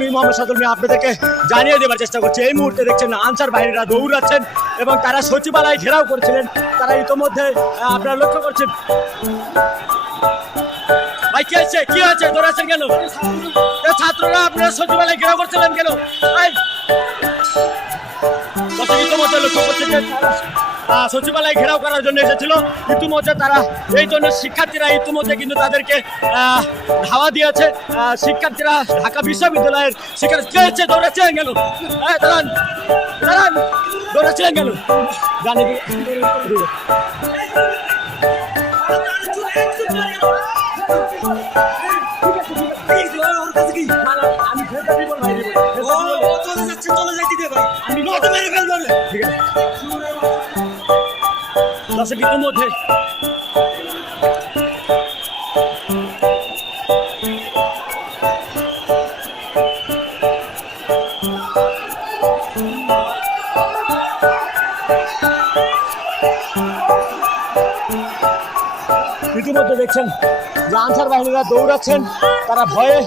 আমি মোহাম্মদ সাদুল মিয়া আপনাদেরকে জানিয়ে দেওয়ার চেষ্টা করছি। এই মুহূর্তে দেখছেন আনসার বাহিনীরা দৌড়াচ্ছেন এবং তারা সচিবালয় ঘেরাও করছিলেন। তারা ইতোমধ্যে আপনারা লক্ষ্য করছেন। ভাই কি হয়েছে, কি হয়েছে, দৌড়াচ্ছেন কেন? ছাত্ররা আপনারা সচিবালয় ঘেরাও করছিলেন কেন? ইতিমধ্যে লক্ষ্য করছে যে সচিবালয় ঘেরাও করার জন্য এসেছিল। ইতিমধ্যে তারা এই জন্য শিক্ষার্থীরা ইতিমধ্যে কিন্তু তাদেরকে ধাওয়া দিয়েছে। শিক্ষার্থীরা ঢাকা বিশ্ববিদ্যালয়ের শিক্ষার্থী হয়েছে, দৌড়াচ্ছিলেন কেন? দাঁড়ান দাঁড়ান, দৌড়াচ্ছিলেন কেন? জানি আমি চলে যাইতে দে ভাই, আমি মেরে ফেলবো। ঠিক আছে দর্শক, ইতিমধ্যে ইতিমধ্যে দেখছেন যে আনসার বাহিনীরা দৌড়াচ্ছেন, তারা ভয়ে